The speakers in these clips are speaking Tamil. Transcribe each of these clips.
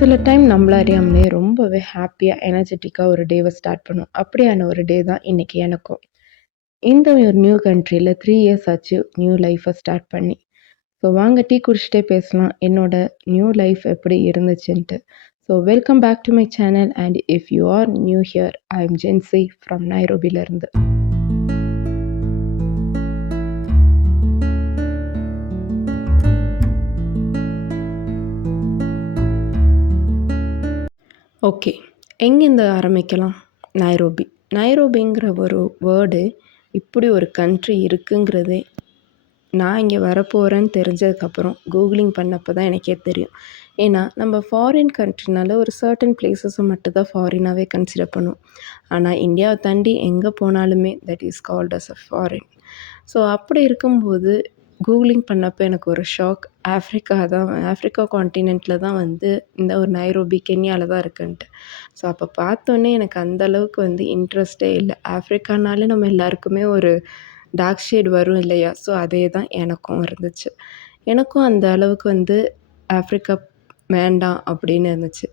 சில டைம் நம்மள அறியாமலே ரொம்பவே ஹாப்பியா, எனர்ஜெட்டிக்கா ஒரு டேவ ஸ்டார்ட் பண்ணுவோம். அப்படியான ஒரு டே தான் இன்னைக்கு எனக்கும். இந்த ஒரு நியூ கண்ட்ரில 3 இயர்ஸ் ஆச்சு நியூ லைஃப ஸ்டார்ட் பண்ணி. ஸோ வாங்க டீ குடிச்சிட்டே பேசலாம். என்னோட நியூ லைஃப் எப்படி இருந்துச்சுன்ட்டு. So welcome back to my channel and if you are new here, I am Jency from நைரோபிலருந்து. ஓகே. எங்கேருந்து ஆரம்பிக்கலாம்? நைரோபி. நைரோபிங்கிற ஒரு வேர்டு இப்படி ஒரு கண்ட்ரி இருக்குங்கிறதே நான் இங்கே வரப்போகிறேன்னு தெரிஞ்சதுக்கப்புறம் கூகுளிங் பண்ணப்போ தான் எனக்கே தெரியும். ஏன்னா நம்ம ஃபாரின் கண்ட்ரினால ஒரு சர்டன் பிளேஸஸை மட்டும் தான் ஃபாரினாகவே கன்சிடர் பண்ணுவோம். ஆனால் இந்தியாவை தாண்டி எங்கே போனாலுமே that is called as a foreign. So அப்படி இருக்கும்போது கூகுளிங் பண்ணப்போ எனக்கு ஒரு ஷாக். ஆஃப்ரிக்கா கான்டினென்ட்டில் தான் வந்து இந்த ஒரு நைரோபி கென்யாவில் தான் இருக்குன்ட்டு. ஸோ அப்போ பார்த்தோன்னே எனக்கு அந்த அளவுக்கு வந்து இன்ட்ரெஸ்ட்டே இல்லை. ஆஃப்ரிக்கானாலே நம்ம எல்லாருக்குமே ஒரு டார்க் ஷேட் வரும் இல்லையா? ஸோ அதே தான் எனக்கும் இருந்துச்சு. எனக்கும் அந்த அளவுக்கு வந்து ஆஃப்ரிக்கா வேண்டாம் அப்படின்னு இருந்துச்சு.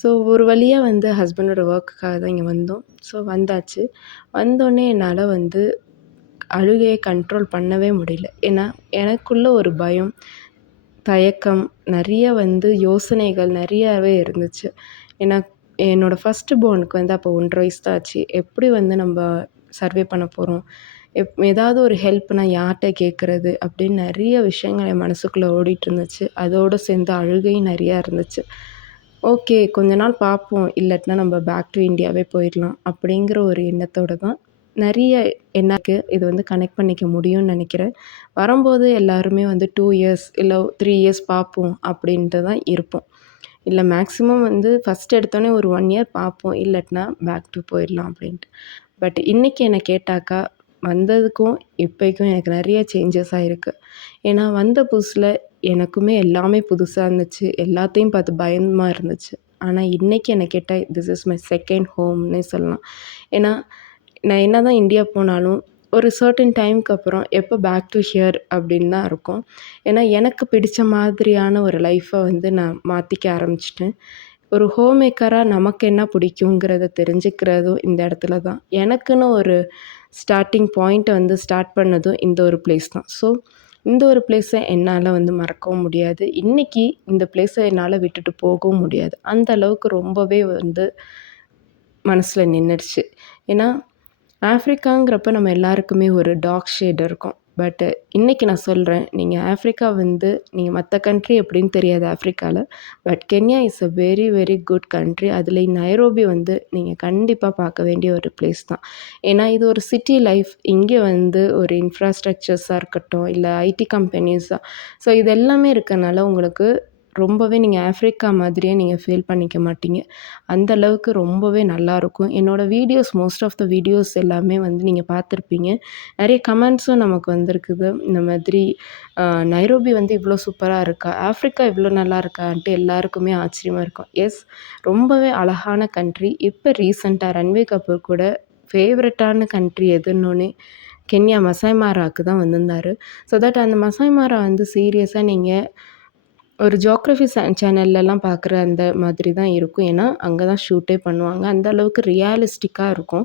ஸோ ஒரு வழியாக வந்து ஹஸ்பண்டோட ஒர்க்குக்காக தான் இங்கே வந்தோம். ஸோ வந்தாச்சு. வந்தோடனே என்னால் வந்து அழுகையை கண்ட்ரோல் பண்ணவே முடியல. ஏன்னா எனக்குள்ள ஒரு பயம், தயக்கம், நிறைய வந்து யோசனைகள் நிறையாவே இருந்துச்சு. ஏன்னா என்னோடய ஃபஸ்ட்டு பார்னுக்கு வந்து அப்போ 1.5 வயசு தான் ஆச்சு. எப்படி வந்து நம்ம சர்வே பண்ண போகிறோம்? ஏதாவது ஒரு ஹெல்ப்னா யார்கிட்ட கேட்குறது? அப்படின்னு நிறைய விஷயங்கள் என் மனசுக்குள்ளே ஓடிட்டுருந்துச்சு. அதோடு சேர்ந்து அழுகையும் நிறையா இருந்துச்சு. ஓகே, கொஞ்ச நாள் பார்ப்போம், இல்லாட்டினா நம்ம பேக் டு இந்தியாவே போயிடலாம் அப்படிங்கிற ஒரு எண்ணத்தோடு தான் நிறைய எனக்கு இது வந்து கனெக்ட் பண்ணிக்க முடியும்னு நினைக்கிறேன். வரும்போது எல்லாருமே வந்து 2 இயர்ஸ் இல்லை 3 இயர்ஸ் பார்ப்போம் அப்படின்ட்டு தான் இருப்போம். இல்லை மேக்ஸிமம் வந்து ஃபஸ்ட் எடுத்தோடனே ஒரு 1 இயர் பார்ப்போம், இல்லாட்டினா பேக் டு போயிடலாம் அப்படின்ட்டு. பட் இன்றைக்கி என்னை கேட்டாக்கா வந்ததுக்கும் இப்போக்கும் எனக்கு நிறைய சேஞ்சஸ் ஆகிருக்கு. ஏன்னா வந்த புதுசில் எனக்குமே எல்லாமே புதுசாக இருந்துச்சு. எல்லாத்தையும் பார்த்து பயமாக இருந்துச்சு. ஆனால் இன்றைக்கி என்னை கேட்டால் திஸ் இஸ் மை செகண்ட் ஹோம்னே சொல்லலாம். ஏன்னா நான் என்ன தான் இந்தியா போனாலும் ஒரு சர்டன் டைமுக்கு அப்புறம் எப்போ பேக் டு ஹியர் அப்படின்னு தான் இருக்கும். ஏன்னா எனக்கு பிடிச்ச மாதிரியான ஒரு லைஃப்பை வந்து நான் மாற்றிக்க ஆரம்பிச்சிட்டேன். ஒரு ஹோம் மேக்கராக நமக்கு என்ன பிடிக்குங்கிறத தெரிஞ்சுக்கிறதும் இந்த இடத்துல தான். எனக்குன்னு ஒரு ஸ்டார்டிங் பாயிண்ட்டை வந்து ஸ்டார்ட் பண்ணதும் இந்த ஒரு பிளேஸ் தான். ஸோ இந்த ஒரு பிளேஸை என்னால் வந்து மறக்கவும் முடியாது. இன்றைக்கி இந்த பிளேஸை என்னால் விட்டுட்டு போகவும் முடியாது. அந்த அளவுக்கு ரொம்பவே வந்து மனசில் நின்றுடுச்சு. ஏன்னா ஆஃப்ரிக்காங்கிறப்ப நம்ம எல்லாருக்குமே ஒரு டார்க் ஷேட் இருக்கும். பட் இன்றைக்கி நான் சொல்கிறேன், நீங்கள் ஆஃப்ரிக்கா வந்து நீங்கள் மற்ற கண்ட்ரி எப்படின்னு தெரியாது ஆஃப்ரிக்காவில். But Kenya is a very very good country. அதுலேயும் நைரோபி வந்து நீங்கள் கண்டிப்பாக பார்க்க வேண்டிய ஒரு பிளேஸ் தான். ஏன்னா இது ஒரு சிட்டி லைஃப். இங்கே வந்து ஒரு இன்ஃப்ராஸ்ட்ரக்சர்ஸாக இருக்கட்டும், இல்லை ஐடி கம்பெனிஸாக, ஸோ இது எல்லாமே இருக்கனால உங்களுக்கு ரொம்பவே நீங்கள் ஆஃப்ரிக்கா மாதிரியே நீங்கள் ஃபீல் பண்ணிக்க மாட்டீங்க. அந்த அளவுக்கு ரொம்பவே நல்லாயிருக்கும். என்னோடய videos most of the videos எல்லாமே வந்து நீங்கள் பார்த்துருப்பீங்க. நிறைய கமெண்ட்ஸும் நமக்கு வந்திருக்குது. இந்த மாதிரி நைரோபி வந்து இவ்வளோ சூப்பராக இருக்கா? ஆஃப்ரிக்கா இவ்வளோ நல்லா இருக்கான்ட்டு எல்லாருக்குமே ஆச்சரியமாக இருக்கும். எஸ், ரொம்பவே அழகான கண்ட்ரி. இப்போ ரீசெண்டாக ரன்வீர் கபூர் கூட ஃபேவரட்டான கண்ட்ரி எதுன்னொன்னே கென்யா மசாய் மாராவுக்கு தான் வந்திருந்தார். ஸோ தட் அந்த மசாய் மாரா வந்து சீரியஸாக நீங்கள் ஒரு ஜியோகிராஃபி சேனல்லலாம் பார்க்குற அந்த மாதிரி தான் இருக்கும். ஏன்னா அங்கே தான் ஷூட்டே பண்ணுவாங்க. அந்த அளவுக்கு ரியாலிஸ்டிக்காக இருக்கும்.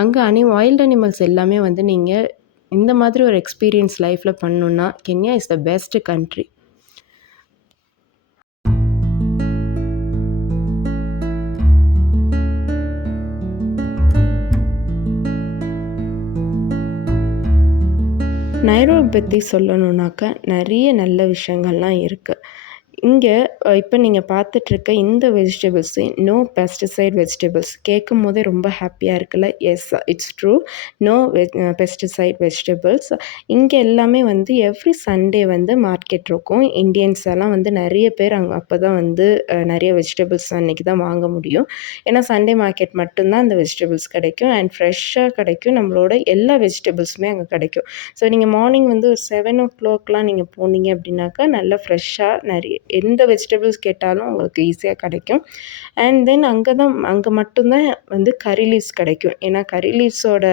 அங்கே வைல்ட் அனிமல்ஸ் எல்லாமே வந்து நீங்கள் இந்த மாதிரி ஒரு எக்ஸ்பீரியன்ஸ் லைஃப்பில் பண்ணணுன்னா Kenya is the best country. Nairobi பற்றி சொல்லணுன்னாக்கா நிறைய நல்ல விஷயங்கள்லாம் இருக்குது. இங்கே இப்போ நீங்கள் பார்த்துட்ருக்க இந்த வெஜிடபிள்ஸு நோ பெஸ்டிசைட் வெஜிடபிள்ஸ். கேட்கும்போதே ரொம்ப ஹாப்பியாக இருக்குல்ல? Yes, it's true. No pesticide vegetables. இங்கே எல்லாமே வந்து எவ்ரி சண்டே வந்து மார்க்கெட் இருக்கும். இண்டியன்ஸ் எல்லாம் வந்து நிறைய பேர் அங்கே அப்போ தான் வந்து நிறைய வெஜிடபிள்ஸ் அன்றைக்கி தான் வாங்க முடியும். ஏன்னா சண்டே மார்க்கெட் மட்டும்தான் அந்த வெஜிடபிள்ஸ் கிடைக்கும் அண்ட் ஃப்ரெஷ்ஷாக கிடைக்கும். நம்மளோட எல்லா வெஜிடபிள்ஸுமே அங்கே கிடைக்கும். ஸோ நீங்கள் மார்னிங் வந்து ஒரு 7 o'clockலாம் நீங்கள் போனீங்க அப்படின்னாக்கா நல்லா ஃப்ரெஷ்ஷாக நிறைய எந்த வெஜிடபிள்ஸ் கேட்டாலும் உங்களுக்கு ஈஸியாக கிடைக்கும். அண்ட் தென் அங்கே மட்டும்தான் வந்து கறி லீவ்ஸ் கிடைக்கும். ஏன்னா கறி லீவ்ஸோட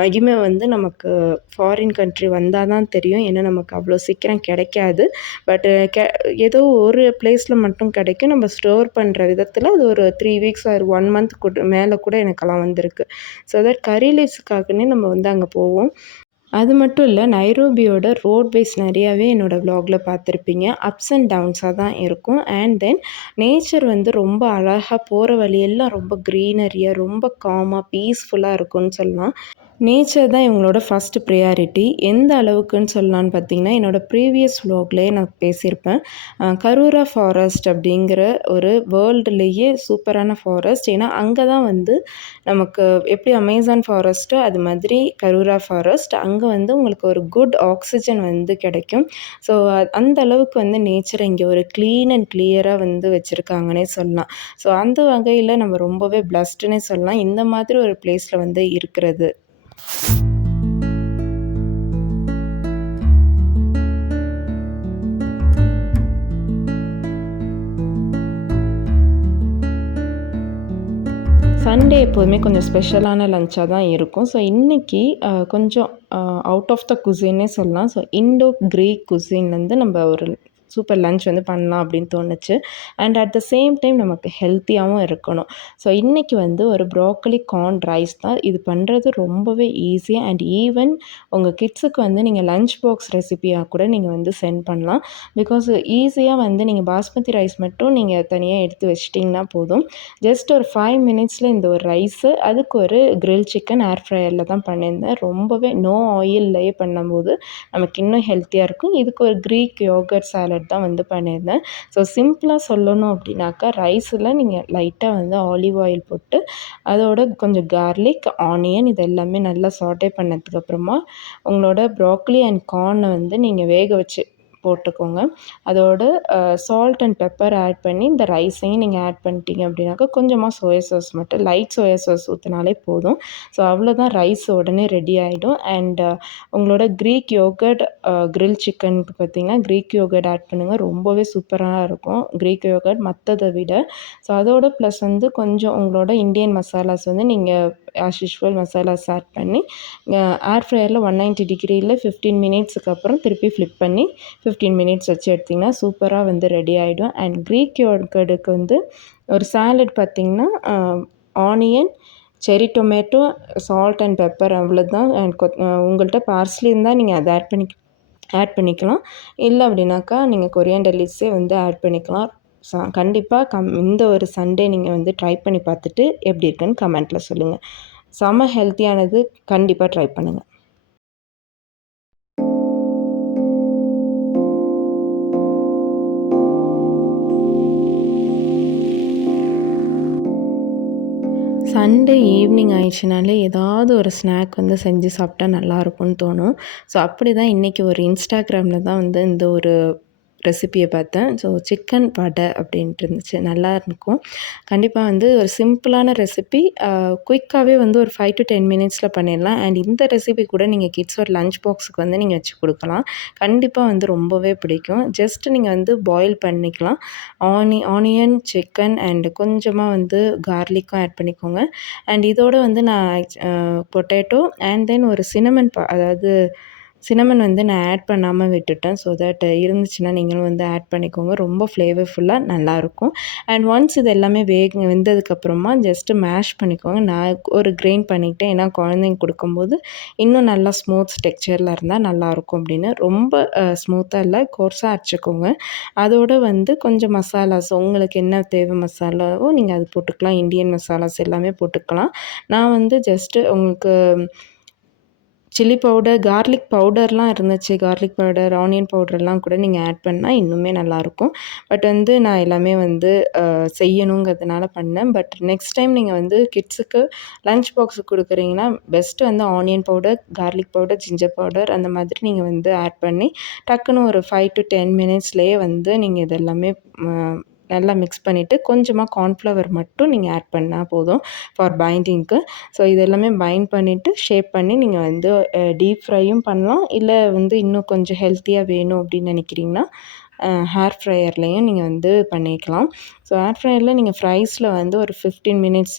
மகிமை வந்து நமக்கு ஃபாரின் கண்ட்ரி வந்தால் தான் தெரியும். ஏன்னா நமக்கு அவ்வளோ சீக்கிரம் கிடைக்காது. பட்டு ஏதோ ஒரு பிளேஸில் மட்டும் கிடைக்கும். நம்ம ஸ்டோர் பண்ணுற விதத்தில் அது ஒரு 3 வீக்ஸ் ஆர் 1 மந்த் மேலே கூட எனக்கெல்லாம் வந்திருக்கு. ஸோ தட் கறி லீவ்ஸுக்காகவே நம்ம வந்து அங்கே போவோம். அது மட்டும் இல்லை, நைரோபியோட ரோட்வேஸ் நிறையாவே என்னோடய வ்ளாகில் பார்த்துருப்பீங்க. அப்ஸ் அண்ட் டவுன்ஸாக தான் இருக்கும். அண்ட் தென் நேச்சர் வந்து ரொம்ப அழகாக போகிற வழியெல்லாம் ரொம்ப க்ரீனரியாக ரொம்ப காமாக பீஸ்ஃபுல்லாக இருக்கும்னு சொல்லலாம். நேச்சர் தான் இவங்களோட ஃபஸ்ட்டு ப்ரியாரிட்டி. எந்த அளவுக்குன்னு சொல்லலான்னு பார்த்தீங்கன்னா, என்னோடய ப்ரீவியஸ் வ்ளாக்லேயே நான் பேசியிருப்பேன். கரூரா ஃபாரஸ்ட் அப்படிங்கிற ஒரு வேர்ல்டுலேயே சூப்பரான ஃபாரஸ்ட். ஏன்னா அங்கே தான் வந்து நமக்கு எப்படி அமேசான் ஃபாரஸ்ட்டோ அது மாதிரி கரூரா ஃபாரஸ்ட். அங்கே வந்து உங்களுக்கு ஒரு குட் ஆக்சிஜன் வந்து கிடைக்கும். ஸோ அந்த அளவுக்கு வந்து நேச்சரை இங்கே ஒரு க்ளீன் அண்ட் கிளியராக வந்து வச்சுருக்காங்கன்னே சொல்லலாம். ஸோ அந்த வகையில் நம்ம ரொம்பவே பிளஸ்டுன்னே சொல்லலாம் இந்த மாதிரி ஒரு பிளேஸில் வந்து இருக்கிறது. சண்டே எப்போதுமே கொஞ்சம் ஸ்பெஷலான லஞ்சாக தான் இருக்கும். ஸோ இன்றைக்கி கொஞ்சம் அவுட் ஆஃப் த குசின்னே சொல்லலாம். ஸோ இண்டோ கிரீக் குசின்லேருந்து நம்ம ஒரு சூப்பர் லன்ச் வந்து பண்ணலாம் அப்படின்னு தோணுச்சு. And at the same time நமக்கு ஹெல்த்தியாகவும் இருக்கணும். ஸோ இன்றைக்கி வந்து ஒரு ப்ரோக்கலி கார்ன் ரைஸ் தான். இது பண்ணுறது ரொம்பவே ஈஸி. அண்ட் ஈவன் உங்கள் கிட்ஸுக்கு வந்து நீங்கள் லஞ்ச் பாக்ஸ் ரெசிபியாக கூட நீங்கள் வந்து சென்ட் பண்ணலாம். பிகாஸ் ஈஸியாக வந்து நீங்கள் பாஸ்மதி ரைஸ் மட்டும் நீங்கள் தனியாக எடுத்து வச்சிட்டிங்கன்னா போதும். ஜஸ்ட் ஒரு 5 மினிட்ஸில் இந்த ஒரு ரைஸு, அதுக்கு ஒரு கிரில் சிக்கன் ஏர் ஃப்ரையரில் தான் பண்ணியிருந்தேன். ரொம்பவே நோ ஆயில்லையே பண்ணும்போது நமக்கு இன்னும் ஹெல்த்தியாக இருக்கும். இதுக்கு ஒரு க்ரீக் யோகர்ட் சாலட் தான் வந்து பண்ணியிருந்தேன். ஸோ சிம்பிளாக சொல்லணும் அப்படின்னாக்கா, ரைஸில் நீங்கள் லைட்டாக வந்து ஆலிவ் ஆயில் போட்டு அதோட கொஞ்சம் கார்லிக், ஆனியன் இது எல்லாமே நல்லா சாட்டே பண்ணதுக்கப்புறமா உங்களோட ப்ரோக்கலி அண்ட் கார்னை வந்து நீங்கள் வேக வச்சு போட்டுக்கோங்க. அதோட சால்ட் அண்ட் பெப்பர் ஆட் பண்ணி இந்த ரைஸையும் நீங்கள் ஆட் பண்ணிட்டீங்க அப்படின்னாக்கா கொஞ்சமாக சோயா சாஸ் மட்டும் லைட் சோயா சாஸ் ஊற்றினாலே போதும். ஸோ அவ்வளோதான், ரைஸ் உடனே ரெடி ஆகிடும். அண்ட் உங்களோட க்ரீக் யோகர்ட் கிரில் சிக்கனுக்கு பார்த்திங்கன்னா க்ரீக் யோகர்ட் ஆட் பண்ணுங்கள். ரொம்பவே சூப்பராக இருக்கும் க்ரீக் யோகர்ட் மற்றதை விட. ஸோ அதோட ப்ளஸ் வந்து கொஞ்சம் உங்களோட இந்தியன் மசாலாஸ் வந்து நீங்கள் ஆஸ் யூஷுவல் மசாலாஸ் ஆட் பண்ணி ஏர் ஃப்ரையரில் 190 டிகிரியில் 15 மினிட்ஸுக்கு அப்புறம் திருப்பி ஃப்ளிப் பண்ணி 15 மினிட்ஸ் வச்சு எடுத்திங்கன்னா சூப்பராக வந்து ரெடி ஆகிடும். அண்ட் க்ரீக் யோகர்டுக்கு வந்து ஒரு சாலட் பார்த்திங்கன்னா ஆனியன், செரி டொமேட்டோ, சால்ட் அண்ட் பெப்பர் அவ்வளோதான். அண்ட் உங்கள்கிட்ட பார்ஸ்லி இருந்தால் நீங்கள் அதை ஆட் பண்ணிக்கலாம். இல்லை அப்படின்னாக்கா நீங்கள் கொரியாண்டர் லீவ்ஸே வந்து ஆட் பண்ணிக்கலாம். கண்டிப்பாக இந்த ஒரு சண்டே நீங்கள் வந்து ட்ரை பண்ணி பார்த்துட்டு எப்படி இருக்குன்னு கமெண்ட்டில் சொல்லுங்கள். செம ஹெல்த்தியானது, கண்டிப்பாக ட்ரை பண்ணுங்கள். சண்டே ஈவினிங் ஆயிடுச்சுனாலே ஏதாவது ஒரு ஸ்நாக் வந்து செஞ்சு சாப்பிட்டா நல்லாயிருக்கும்னு தோணும். ஸோ அப்படி தான் இன்றைக்கி ஒரு இன்ஸ்டாகிராமில் தான் வந்து இந்த ஒரு ரெசிப்பியை பார்த்தேன். ஸோ சிக்கன் வடை அப்படின்ட்டு இருந்துச்சு, நல்லா இருக்கும். கண்டிப்பாக வந்து ஒரு சிம்பிளான ரெசிபி, குயிக்காகவே வந்து ஒரு 5 to 10 மினிட்ஸில் பண்ணிடலாம். அண்ட் இந்த ரெசிபி கூட நீங்கள் கிட்ஸோட லஞ்ச் பாக்ஸுக்கு வந்து நீங்கள் வச்சு கொடுக்கலாம். கண்டிப்பாக வந்து ரொம்பவே பிடிக்கும். ஜஸ்ட் நீங்கள் வந்து பாயில் பண்ணிக்கலாம். ஆனியன், சிக்கன் அண்ட் கொஞ்சமாக வந்து கார்லிக்கும் ஆட் பண்ணிக்கோங்க. அண்ட் இதோடு வந்து நான் பொட்டேட்டோ அண்ட் தென் ஒரு அதாவது சினமன் வந்து நான் ஆட் பண்ணாமல் விட்டுட்டேன். ஸோ தட் இருந்துச்சுன்னா நீங்களும் வந்து ஆட் பண்ணிக்கோங்க. ரொம்ப ஃப்ளேவர்ஃபுல்லாக நல்லாயிருக்கும். அண்ட் ஒன்ஸ் இது எல்லாமே வெந்ததுக்கப்புறமா ஜஸ்ட்டு மேஷ் பண்ணிக்கோங்க. நான் ஒரு கிரைண்ட் பண்ணிக்கிட்டேன். ஏன்னா குழந்தைங்க கொடுக்கும்போது இன்னும் நல்லா ஸ்மூத் டெக்ஸ்சரில் இருந்தால் நல்லாயிருக்கும் அப்படின்னு. ரொம்ப ஸ்மூத்தாக இல்லை, கோர்ஸாக அரைச்சிக்கோங்க. அதோடு வந்து கொஞ்சம் மசாலாஸ் உங்களுக்கு என்ன தேவை மசாலாவோ நீங்கள் அது போட்டுக்கலாம். இந்தியன் மசாலாஸ் எல்லாமே போட்டுக்கலாம். நான் வந்து ஜஸ்ட்டு உங்களுக்கு சில்லி பவுடர், கார்லிக் பவுடர்லாம் இருந்துச்சு. கார்லிக் பவுடர், ஆனியன் பவுடர்லாம் கூட நீங்கள் ஆட் பண்ணால் இன்னுமே நல்லாயிருக்கும். பட் வந்து நான் எல்லாமே வந்து செய்யணுங்கிறதுனால பண்ணேன். பட் நெக்ஸ்ட் டைம் நீங்கள் வந்து கிட்ஸுக்கு லஞ்ச் பாக்ஸுக்கு கொடுக்குறீங்கன்னா பெஸ்ட்டு வந்து onion powder, garlic powder, ginger powder அந்த மாதிரி நீங்கள் வந்து ஆட் பண்ணி டக்குன்னு ஒரு 5 to 10 மினிட்ஸ்லேயே வந்து நீங்கள் இதெல்லாமே நல்லா மிக்ஸ் பண்ணிவிட்டு கொஞ்சமாக கார்ன்ஃப்ளவர் மட்டும் நீங்கள் ஆட் பண்ணால் போதும் ஃபார் பைண்டிங்க்கு. ஸோ இதெல்லாமே பைண்ட் பண்ணிவிட்டு ஷேப் பண்ணி நீங்கள் வந்து டீப் ஃப்ரையும் பண்ணலாம். இல்லை வந்து இன்னும் கொஞ்சம் ஹெல்த்தியாக வேணும் அப்படின்னு நினைக்கிறீங்கன்னா ஹேர் ஃப்ரையர்லேயும் நீங்கள் வந்து பண்ணிக்கலாம். ஸோ ஏர் ஃப்ரையரில் நீங்கள் ஃப்ரைஸில் வந்து ஒரு 15 மினிட்ஸ்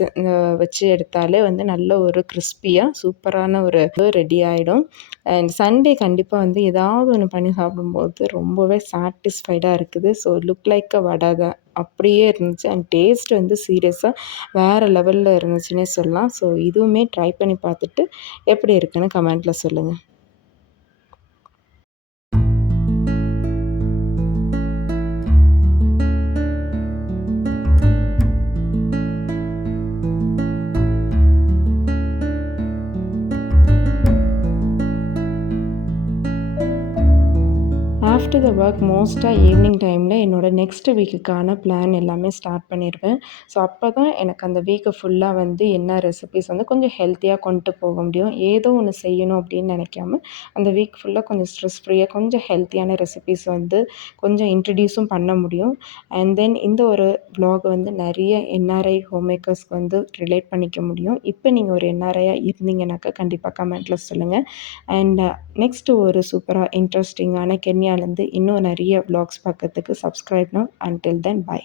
வச்சு எடுத்தாலே வந்து நல்ல ஒரு கிறிஸ்பியாக சூப்பரான ஒரு ரெடி ஆகிடும். அண்ட் சண்டே கண்டிப்பாக வந்து ஏதாவது ஒன்று பண்ணி சாப்பிடும்போது ரொம்பவே சாட்டிஸ்ஃபைடாக இருக்குது. ஸோ லுக் லைக் அ வடை தான் அப்படியே இருந்துச்சு. அண்ட் டேஸ்ட் வந்து சீரியஸாக வேறு லெவலில் இருந்துச்சுன்னே சொல்லலாம். ஸோ இதுவுமே ட்ரை பண்ணி பார்த்துட்டு எப்படி இருக்குன்னு கமெண்ட்டில் சொல்லுங்கள். ஆஃப்டர் த ஒர்க் மோஸ்ட்டாக ஈவினிங் டைமில் என்னோடய நெக்ஸ்ட் வீக்குக்கான பிளான் எல்லாமே ஸ்டார்ட் பண்ணிடுவேன். ஸோ அப்போ தான் எனக்கு அந்த வீக்கை ஃபுல்லாக வந்து என்ன ரெசிபீஸ் வந்து கொஞ்சம் ஹெல்த்தியாக கொண்டுட்டு போக முடியும். ஏதோ ஒன்று செய்யணும் அப்படின்னு நினைக்காம அந்த வீக் ஃபுல்லாக கொஞ்சம் ஸ்ட்ரெஸ் ஃப்ரீயாக கொஞ்சம் ஹெல்த்தியான ரெசிபீஸ் வந்து கொஞ்சம் இன்ட்ரடியூஸும் பண்ண முடியும். அண்ட் தென் இந்த ஒரு vlog வந்து நிறைய என்ஆர்ஐ ஹோம் மேக்கர்ஸ்க்கு வந்து ரிலேட் பண்ணிக்க முடியும். இப்போ நீங்கள் ஒரு என்ஆர்ஐயாக இருந்தீங்கன்னாக்கா கண்டிப்பாக கமெண்ட்டில் சொல்லுங்கள். அண்ட் நெக்ஸ்ட்டு ஒரு சூப்பராக இன்ட்ரெஸ்டிங்கான கென்யாலேருந்து இன்னும் நிறைய vlogs பார்க்கறதுக்கு subscribe now. Until then, bye.